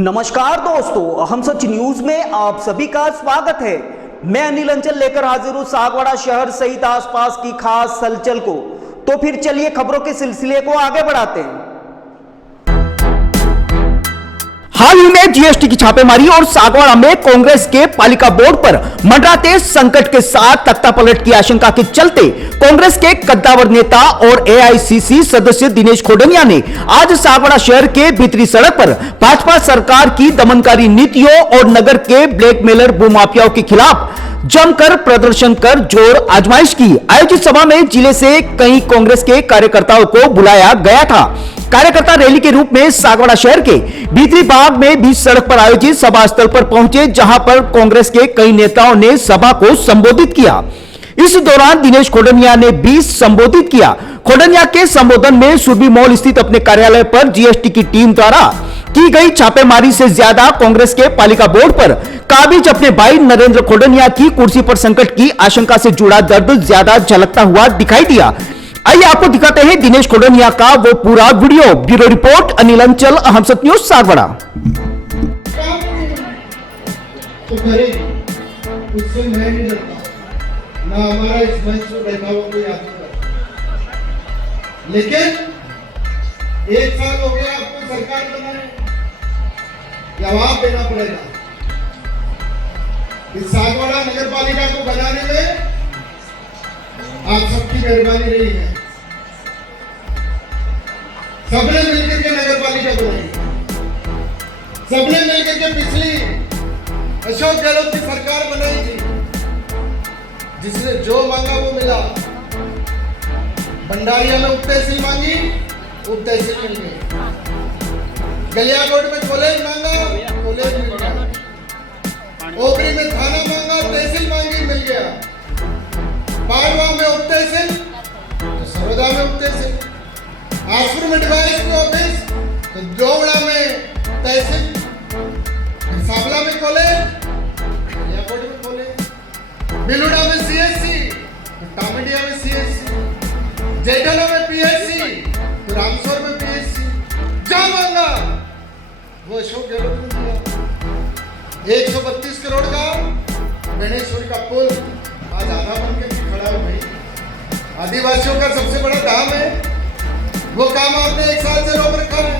नमस्कार दोस्तों, हम सच न्यूज में आप सभी का स्वागत है। मैं अनिल अंचल लेकर हाजिर हूं सागवाड़ा शहर सहित आसपास की खास हलचल को। तो फिर चलिए खबरों के सिलसिले को आगे बढ़ाते हैं। हाल ही में जीएसटी की छापेमारी और सागवाड़ा में कांग्रेस के पालिका बोर्ड पर मंडराते संकट के साथ तख्तापलट की आशंका के चलते कांग्रेस के कद्दावर नेता और एआईसीसी सदस्य दिनेश खोडनिया ने आज सागवाड़ा शहर के भीतरी सड़क पर भाजपा सरकार की दमनकारी नीतियों और नगर के ब्लैकमेलर भूमाफियाओं के खिलाफ जमकर प्रदर्शन कर जोर आजमाइश की। आयोजित सभा में जिले से कई कांग्रेस के कार्यकर्ताओं को बुलाया गया था। कार्यकर्ता रैली के रूप में सागवाड़ा शहर के भीतरी भाग में बीच सड़क पर आयोजित सभा स्थल पर पहुंचे, जहां पर कांग्रेस के कई नेताओं ने सभा को संबोधित किया। इस दौरान दिनेश खोडनिया ने भी संबोधित किया। खोडनिया के संबोधन में सुरभि मॉल स्थित अपने कार्यालय पर जीएसटी की टीम द्वारा की गई छापेमारी से ज्यादा कांग्रेस के पालिका बोर्ड पर काबिज अपने भाई नरेंद्र खोडनिया की कुर्सी पर संकट की आशंका से जुड़ा दर्द ज्यादा झलकता हुआ दिखाई दिया। आइए आपको दिखाते हैं दिनेश खोडनिया का वो पूरा वीडियो। ब्यूरो रिपोर्ट अनिल अंचल, हम सच न्यूज सागवाड़ा। तो करेगी, उससे मैं नहीं डरता, ना हमारा इस मंच पर बैठा हुआ कोई आदमी डरता। लेकिन 1 साल हो गया आपको सरकार बनाने, जवाब देना पड़ेगा। इस सागवाड़ा नगर पालिका को बनाने में आप सबकी मेहरबानी रही है। सबने मिलकर के नगर पालिका बनाई, सबने मिलकर के पिछली अशोक गहलोत की सरकार बनाई थी, जिसने जो मांगा वो मिला। भंडारिया में उप तहसील मांगी, उप तहसील मिल गई। गलियाकोट में कॉलेज मांगा, कॉलेज मिल गया। ओबरी में थाना मांगा, तहसील मांगी, मिल गया। पारवा में उप तहसील, तो सरोदा में उप तहसील। आसपुर में डिवाइस की ऑफिस, तो जोगड़ा में तहसील। साबला में कॉलेज, गलियाकोट में कॉलेज। बिलुड़ा में सीएससी, तो टामेडिया में सीएससी। जेठला में पीएससी, तो रामसौर में पीएससी। जो मांगा वो अशोक गहलोत ने दिया। 132 करोड़ का गणेश्वरी का पुल आज आधा बनकर खड़ा है। भाई, आदिवासियों का सबसे बड़ा काम है, वो काम आपने 1 साल से रोक रखा है।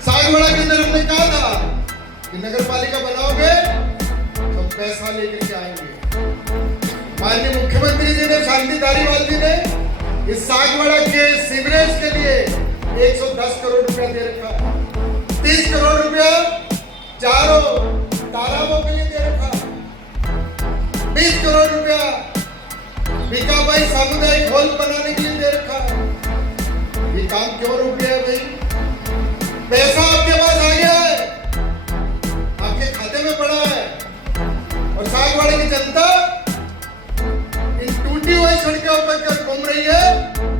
सागवाड़ा के अंदर हमने कहा था कि नगर पालिका बनाओगे तो पैसा लेकर के आएंगे। माननीय मुख्यमंत्री जी ने, शांति धारीवाल जी ने इस सागवाड़ा के सीवरेज के लिए 110 करोड़ रुपया दे रखा है। 30 करोड़ रुपया चारों तालाबों के लिए दे रखा है। 20 करोड़ रुपया भीखाबाई सामुदायिक हॉल बनाने के लिए दे रखा है। ये काम क्यों रुक गया भाई? पैसा आपके पास आ गया है, आपके खाते में पड़ा है, और सागवाड़ा की जनता इन टूटी हुई सड़कों पर घूम रही है।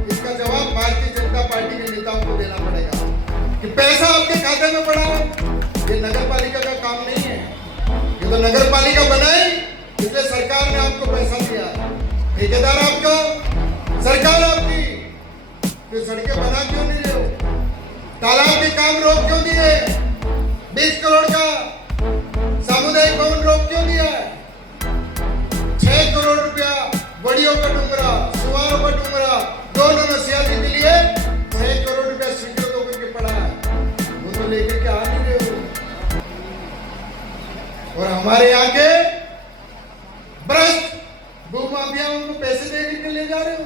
इसका जवाब भारतीय जनता पार्टी के नेताओं को देना पड़ेगा कि पैसा आपके खाते में पड़ा है। ये नगर पालिका का काम नहीं है, ये तो नगर पालिका बनाई इसलिए सरकार ने आपको पैसा दिया। ठेकेदार आपका, सरकार आपकी, तो सड़कें बना क्यों नहीं रहे हो? तालाब के काम रोक क्यों दिए? 20 करोड़ का सामुदायिक भवन रोक क्यों दिया? 6 करोड़ रुपया बड़ियों का डूंगरा, सुवारों का डूंगरा, दोनों नसियाती के लिए 6 करोड़ रुपया स्वीकृत होकर के पड़ा है, वो तो लेकर के आ नहीं रहे हो। और हमारे यहाँ के भ्रष्ट भूमाफियाओं को पैसे दे करके ले जा रहे हो।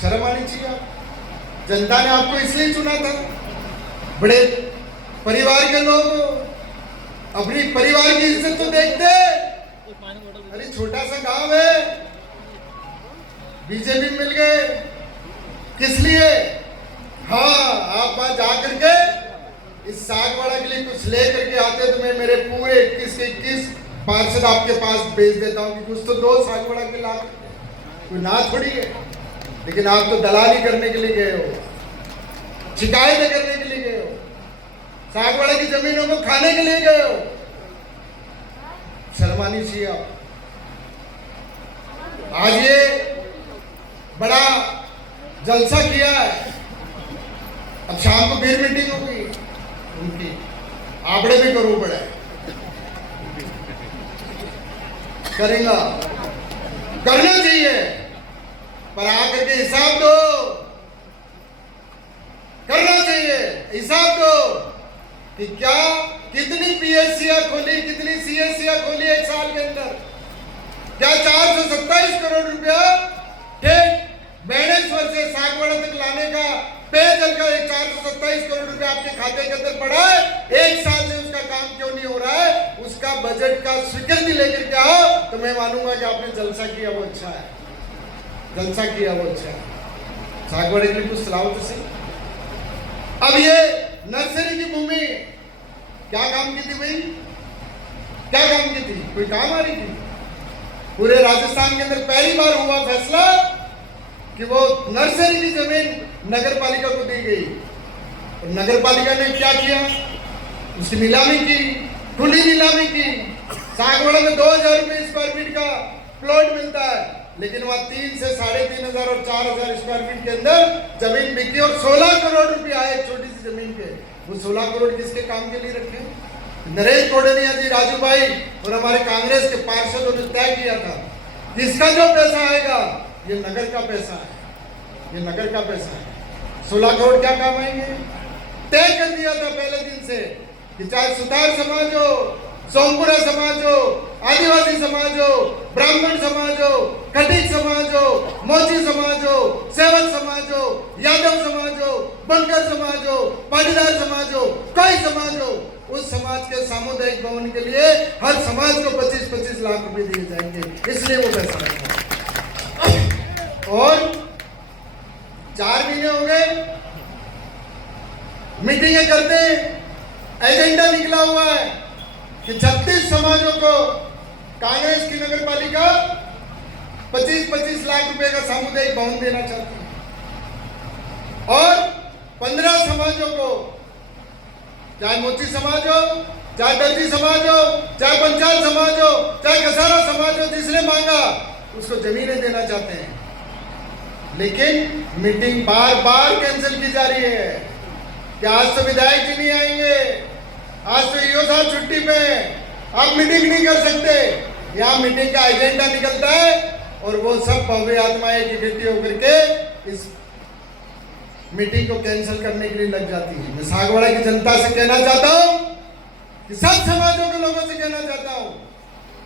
शर्म आनी चाहिए आप। जनता ने आपको इसलिए चुना था। बड़े परिवार के लोग अपनी परिवार की इज्जत तो देखते। अरे छोटा सा गांव है, बीजेपी मिल गए, किस लिए? हाँ, आप वहां जा करके इस सागवाड़ा के लिए कुछ ले करके आते तो मैं मेरे पूरे 21 के 21 पार्षद आपके पास भेज देता हूँ कि कुछ तो दो सागवाड़ा के लाभ। कोई ना थोड़ी है, लेकिन आप तो दलाली करने के लिए गए हो, शिकायतें करने के लिए गए हो, सागवाड़ा की जमीनों को खाने के लिए गए हो। शर्मानी चाहिए आप। आज ये बड़ा जलसा किया है, अब शाम को फिर मीटिंग होगी उनकी। आपने भी करो पड़े करेगा, करना चाहिए, पर आकर के हिसाब दो, करना चाहिए हिसाब दो कि क्या कितनी पीएससीआर खोली, कितनी सीएससीआर खोली एक साल के अंदर। क्या 427 करोड़ रुपया ठीक बेणेश्वर से सागवाड़ा तक लाने का पेयजल का 427 करोड़ रुपया आपके खाते के अंदर पड़ा है। एक साल से उसका काम क्यों नहीं हो रहा है? उसका बजट का स्वीकृति लेकर के आओ तो मैं मानूंगा कि आपने जलसा किया वो अच्छा है, जलसा किया वो अच्छा है। सागवाड़े के लिए कुछ सलाह तो सही। अब ये नर्सरी की भूमि क्या काम की थी भाई? क्या काम की थी? कोई काम आ रही थी? पूरे राजस्थान के अंदर पहली बार हुआ फैसला कि वो नर्सरी की जमीन नगर पालिका को दी गई। और नगर पालिका ने क्या किया? उसकी नीलामी की, खुली नीलामी की। सागवाड़ा में 2000 रुपये स्क्वायर फीट का प्लॉट मिलता है, लेकिन वहां 3 से 3500 और 4000 स्क्वायर फीट के अंदर जमीन बिकी और 16 करोड़ रुपया आए छोटी सी जमीन पे। वो 16 करोड़ किसके काम के लिए रखे? नरेश कोडनिया जी, राजू भाई और हमारे कांग्रेस के पार्षदों ने तय किया था कि इसका जो पैसा आएगा ये नगर का पैसा है, ये नगर का पैसा है। 16 करोड़ क्या काम आएंगे? तय कर दिया था पहले दिन से कि चाहे सुतार समाज हो, सोमपुरा समाज हो, आदिवासी समाज हो, ब्राह्मण समाज हो, खटीक समाज हो, मोची समाज हो, सेवक समाज हो, यादव समाज हो, बनकर समाज हो, पाटीदार समाज हो, कोई समाज हो, उस समाज के सामुदायिक भवन के लिए हर समाज को 25-25 लाख रुपए दिए जाएंगे, इसलिए वो पैसा लगेगा। और 4 महीने हो गए मीटिंगें करते, एजेंडा निकला हुआ है कि 36 समाजों को कांग्रेस की नगर पालिका 25-25 लाख रुपए का सामुदायिक भवन देना चाहती है। और 15 समाजों को, चाहे मोची समाज हो, चाहे दर्जी समाज हो, चाहे पंचाल समाज हो, चाहे कसारा समाज हो, जिसने मांगा उसको जमीनें देना चाहते हैं। लेकिन मीटिंग बार बार कैंसिल की जा रही है कि आज तो विधायक जी नहीं आएंगे, आज तो ईओ साहब छुट्टी पे, आप मीटिंग नहीं कर सकते। यहाँ मीटिंग का एजेंडा निकलता है और वो सब भव्य आत्माएं इकट्ठी होकर के इस मीटिंग को कैंसिल करने के लिए लग जाती है। मैं सागवाड़ा की जनता से कहना चाहता हूँ कि सब समाजों के लोगों से कहना चाहता हूँ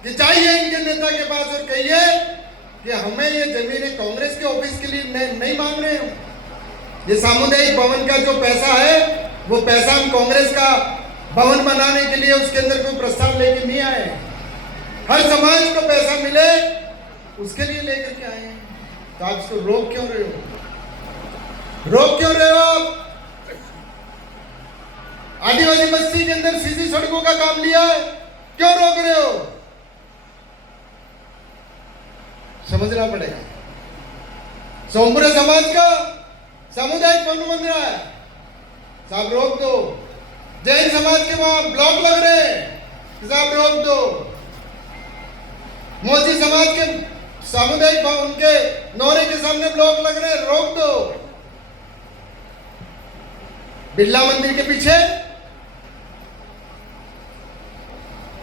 कि जाइए इनके नेता के पास और कहिए कि हमें ये जमीनें कांग्रेस के ऑफिस के लिए नहीं मांग रहे हैं। ये सामुदायिक भवन का जो पैसा है वो पैसा हम कांग्रेस का भवन बनाने के लिए उसके अंदर कोई प्रस्ताव लेके नहीं आए। हर समाज को पैसा मिले उसके लिए लेकर के आए हैं। तो आप इसको रोक क्यों रहे हो? रोक क्यों रहे हो आप? आदिवासी बस्ती के अंदर सीधी सड़कों का काम लिया है, क्यों रोक रहे हो? समझना पड़ेगा। सोमपुरा समाज का सामुदायिक भवन बन रहा है, साहब रोक दो। जैन समाज के वहां ब्लॉक लग रहे हैं, साहब रोक दो। मोची समाज के सामुदायिक भवन उनके नौरे के सामने ब्लॉक लग रहे हैं, रोक दो। बिरला मंदिर के पीछे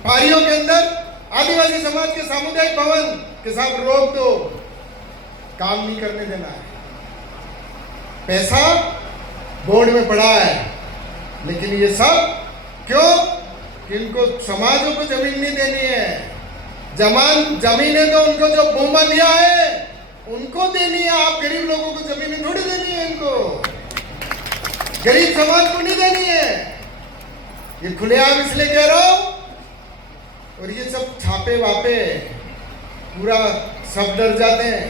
पारियों के अंदर आदिवासी समाज के सामुदायिक भवन के साथ रोक दो। काम नहीं करने देना है। पैसा बोर्ड में पड़ा है, लेकिन ये सब क्यों? इनको समाजों को जमीन नहीं देनी है। जमीनें तो उनको जो भूमा दिया है उनको देनी है। आप गरीब लोगों को जमीनें थोड़ी देनी है, इनको गरीब समाज को नहीं देनी है। ये खुलेआम इसलिए कह रहा हूं। और ये सब छापे वापे पूरा सब डर जाते हैं,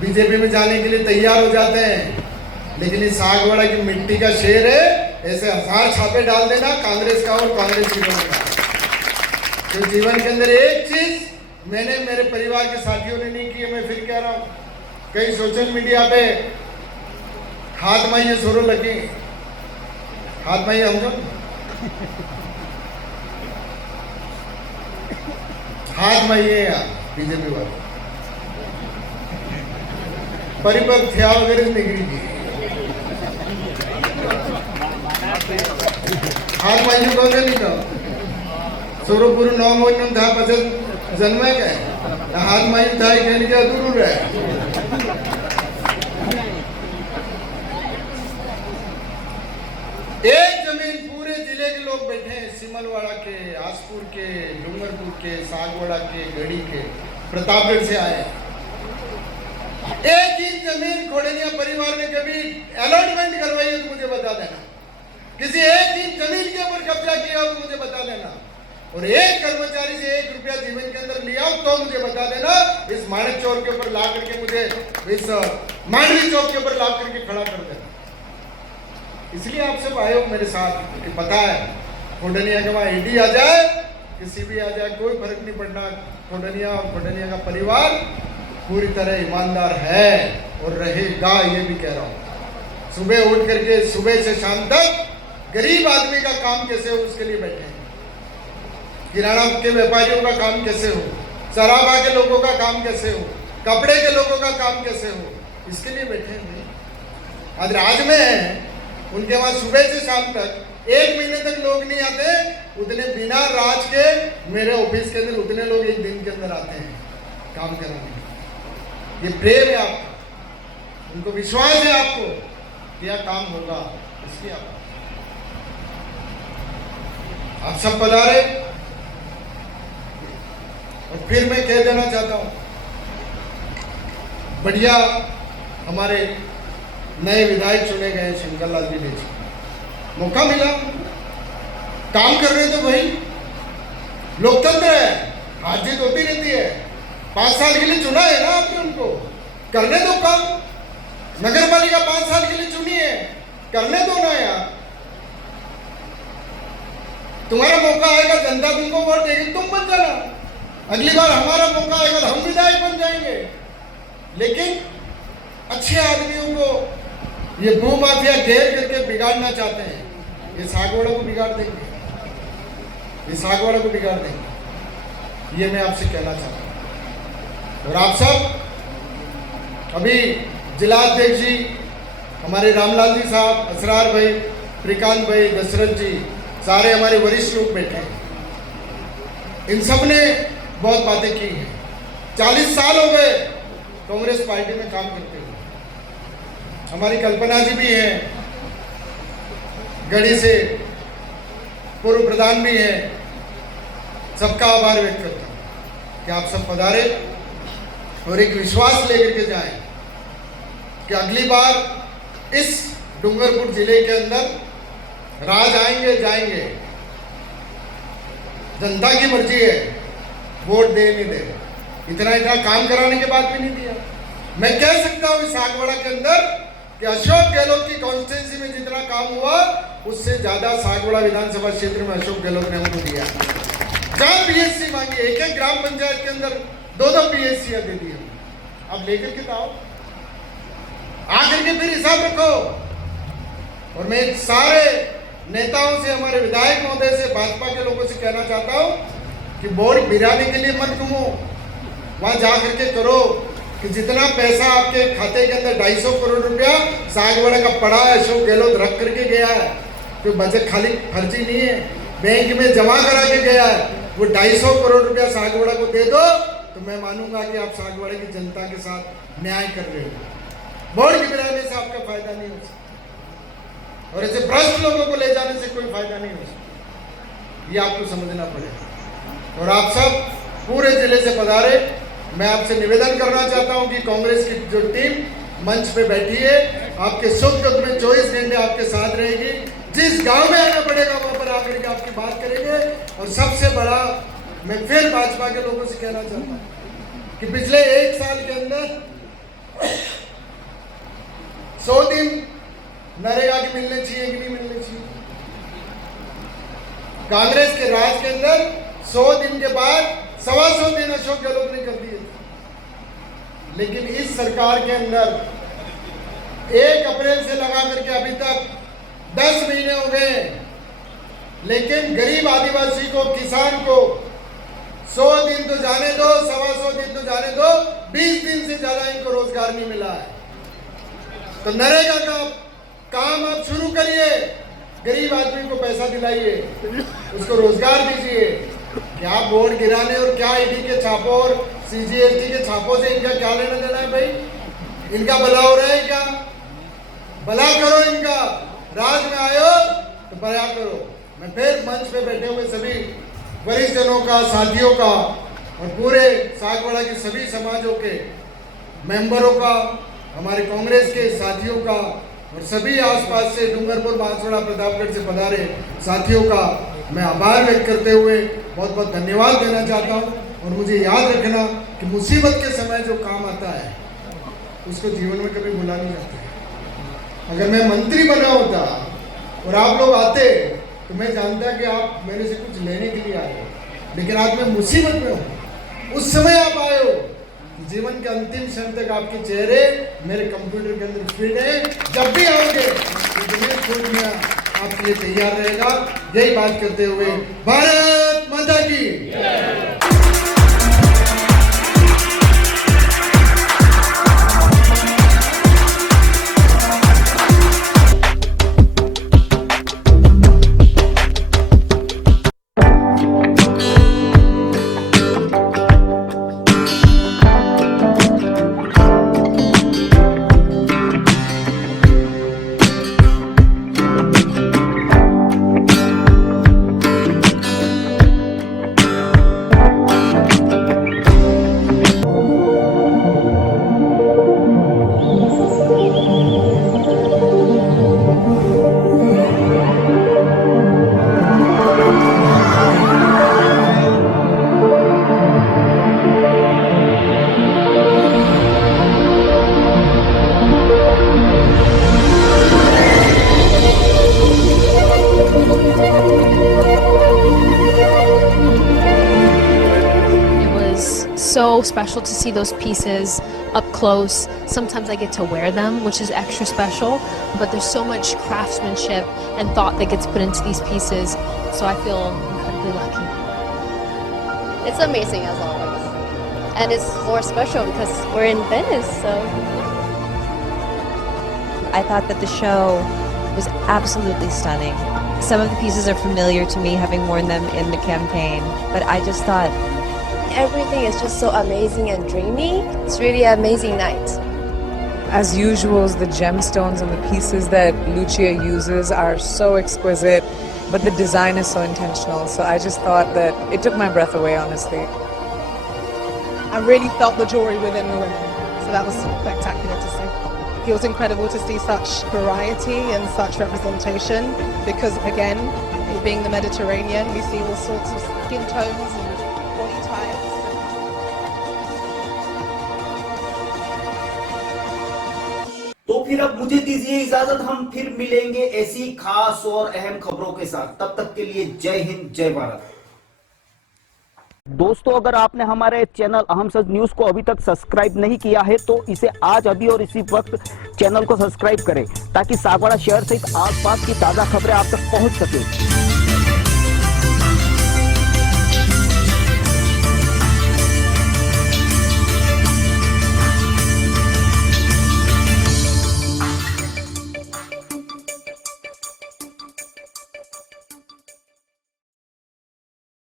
बीजेपी में जाने के लिए तैयार हो जाते हैं। लेकिन इस सागवाड़ा की मिट्टी का शेर है, ऐसे 1000 छापे डाल देना कांग्रेस का और कांग्रेस की का। तो जीवन के अंदर एक चीज मैंने मेरे परिवार के साथियों ने नहीं की है, मैं फिर कह रहा हूं। कई सोशल मीडिया पे हाथ माइए सोरो लगे, हाथ माइए हम जो हाथ माइए यार बीजेपी वाले परिपक्व थे वगैरह निकली हाथ मायने कोने नहीं का सुरपुर 9 महीने था पछत जन्म के हाथ मायने था कहने के अधूरू रहे। एक जमीन पूरे जिले के लोग बैठे हैं, सिमलवाड़ा के, आसपुर के, डूंगरपुर के, सागवाड़ा के, गढ़ी के, प्रतापगढ़ से आए। एक ही जमीन खोड़निया परिवार ने कभी अलॉटमेंट करवाई है तो मुझे बता देना। किसी एक ही जमीन के ऊपर कब्जा किया हो तो मुझे बता देना। और एक कर्मचारी से 1 रुपया जीवन के अंदर लिया हो तो मुझे बता देना। इस माणक चौक के ऊपर ला करके मुझे इस मांडवी चौक के ऊपर ला करके खड़ा कर देना। इसलिए आप सब आए हो मेरे साथ कि पता है खोडनिया के वहां ईडी आ जाए, किसी भी आ जाए, कोई फर्क नहीं पड़ना। खोडनिया और खोडनिया का परिवार पूरी तरह ईमानदार है और रहेगा, ये भी कह रहा हूं। सुबह उठ करके सुबह से शाम तक गरीब आदमी का काम कैसे हो उसके लिए बैठे हैं। किराना के व्यापारियों का काम कैसे हो, शराबा के लोगों का काम कैसे हो, कपड़े के लोगों का काम कैसे हो, इसके लिए बैठे हैं। आज राज में है, उनके वहां सुबह से शाम तक 1 महीने तक लोग नहीं आते, उतने बिना राज के मेरे ऑफिस के अंदर उतने लोग एक दिन के अंदर आते हैं काम कराने। ये प्रेम है आपका, उनको विश्वास है आपको कि यह काम होगा, इसलिए आप सब पधारे। और फिर मैं कह देना चाहता हूं, बढ़िया हमारे नए विधायक चुने गए शंकर लाल जी, मौका मिला, काम कर रहे थे भाई, लोकतंत्र है, हार जीत होती रहती है। 5 साल के लिए चुना है ना आपने, उनको करने दो काम। नगर पालिका 5 साल के लिए चुनी है, करने दो ना यार। तुम्हारा मौका आएगा, जनता तुमको वोट देगी, तुम बन जाना। अगली बार हमारा मौका आएगा तो हम विधायक बन जाएंगे। लेकिन अच्छे आदमियों को ये भूमाफिया घेर करके बिगाड़ना चाहते हैं, ये सागवाड़ा को बिगाड़ देंगे, ये सागवाड़ा को बिगाड़ देंगे। ये मैं आपसे कहना चाहता हूँ। और आप सब अभी जिलाध्यक्ष जी, हमारे रामलाल जी साहब, असरार भाई, श्रीकांत भाई, दशरथ जी, सारे हमारे वरिष्ठ लोग बैठे हैं। इन सब ने बहुत बातें की हैं। 40 साल हो गए कांग्रेस पार्टी में काम करते हुए। हमारी कल्पना जी भी हैं, गढ़ी से पूर्व प्रधान भी हैं। सबका आभार व्यक्त करता हूँ कि आप सब पधारे और एक विश्वास लेकर के जाएं कि अगली बार इस डूंगरपुर जिले के अंदर राज आएंगे जाएंगे, जनता की मर्जी है, वोट दे नहीं दे। इतना काम कराने के बाद भी नहीं दिया। मैं कह सकता हूं इस सागवाड़ा के अंदर कि अशोक गहलोत की कॉन्स्टिट्यूंसी में जितना काम हुआ उससे ज्यादा सागवाड़ा विधानसभा क्षेत्र में अशोक गहलोत ने हमको दिया। जहां पीएससी मांगी, एक ग्राम पंचायत के अंदर 2-2 पीएससी दे दी हमने। अब लेकर के आओ, आकर के फिर हिसाब रखो। और मैं सारे नेताओं से, हमारे विधायक महोदय से, भाजपा के लोगों से कहना चाहता हूं कि वोट गिराने के लिए मत घूमो, वहां जा करके करो कि जितना पैसा आपके खाते के अंदर 250 करोड़ रुपया सागवाड़ा का पड़ा है, अशोक गहलोत रख करके गया है, तो बजट खाली फर्जी नहीं है, बैंक में जमा करा के गया है, वो 250 करोड़ रुपया सागवाड़ा को दे दो तो मैं मानूंगा कि आप सागवाड़ा की जनता के साथ न्याय कर रहे हो। वोट गिराने से आपका फायदा नहीं हो सकता और ऐसे भ्रष्ट लोगों को ले जाने से कोई फायदा नहीं हो सकता, ये आपको समझना पड़ेगा। और आप सब पूरे जिले से पधारे। मैं आपसे निवेदन करना चाहता हूं कि कांग्रेस की जो टीम मंच पे बैठी है, आपके सुख दुख में 24 घंटे आपके साथ रहेगी। जिस गांव में आना पड़ेगा वहां पर आकर के आपकी बात करेंगे। और सबसे बड़ा मैं फिर भाजपा के लोगों से कहना चाहता हूं कि पिछले 1 साल के अंदर 100 दिन नरेगा के मिलने चाहिए कि नहीं मिलने चाहिए? कांग्रेस के राज के अंदर 100 दिन के बाद 125 दिन अशोक गहलोत ने कर दिए। लेकिन इस सरकार के अंदर 1 अप्रैल से लगा करके अभी तक 10 महीने हो गए, लेकिन गरीब आदिवासी को, किसान को 100 दिन तो जाने दो, 125 दिन तो जाने दो, 20 दिन से ज्यादा इनको रोजगार नहीं मिला है। तो नरेगा का काम आप शुरू करिए, गरीब आदमी को पैसा दिलाइए, उसको रोजगार दीजिए। क्या वोट गिराने और क्या ईडी के छापों और सीजीएसटी के छापों से इनका क्या लेना देना है भाई? इनका भला हो रहा है क्या? भला करो इनका। राज में आयो तो भला करो। मैं फिर मंच पे बैठे हुए सभी वरिष्ठ जनों का, साथियों का और पूरे सागवाड़ा के सभी समाजों के मेंबरों का, हमारे कांग्रेस के साथियों का और सभी आसपास से डूंगरपुर, बांसवाड़ा, प्रतापगढ़ से पधारे साथियों का मैं आभार व्यक्त करते हुए बहुत बहुत धन्यवाद देना चाहता हूँ। और मुझे याद रखना कि मुसीबत के समय जो काम आता है उसको जीवन में कभी भुला नहीं जाता। अगर मैं मंत्री बना होता और आप लोग आते तो मैं जानता कि आप मेरे से कुछ लेने के लिए आए हो, लेकिन आज मैं मुसीबत में हूँ। उस समय आप आए हो, जीवन के अंतिम क्षण तक आपके चेहरे मेरे कंप्यूटर के अंदर फिट है। जब भी आओगे तो दुनिया छोड़ दुनिया आपके लिए तैयार रहेगा। यही बात करते हुए भारत माता की। So special to see those pieces up close. Sometimes I get to wear them, which is extra special, but there's so much craftsmanship and thought that gets put into these pieces, so I feel incredibly lucky. It's amazing as always, and it's more special because we're in Venice, so. I thought that the show was absolutely stunning. Some of the pieces are familiar to me, having worn them in the campaign, but I just thought Everything is just so amazing and dreamy. It's really an amazing night. As usual, the gemstones and the pieces that Lucia uses are so exquisite, but the design is so intentional. So I just thought that it took my breath away, honestly. I really felt the jewelry within the women, so that was spectacular to see. It was incredible to see such variety and such representation because, again, it being the Mediterranean, we see all sorts of skin tones and body types. तो फिर अब मुझे दीजिए इजाजत, हम फिर मिलेंगे ऐसी खास और अहम खबरों के साथ। तब तक के लिए जय हिंद, जय भारत। दोस्तों, अगर आपने हमारे चैनल अहम सच न्यूज को अभी तक सब्सक्राइब नहीं किया है तो इसे आज अभी और इसी वक्त चैनल को सब्सक्राइब करें ताकि सागवाड़ा शहर सहित आसपास की ताजा खबरें आप तक पहुंच सके।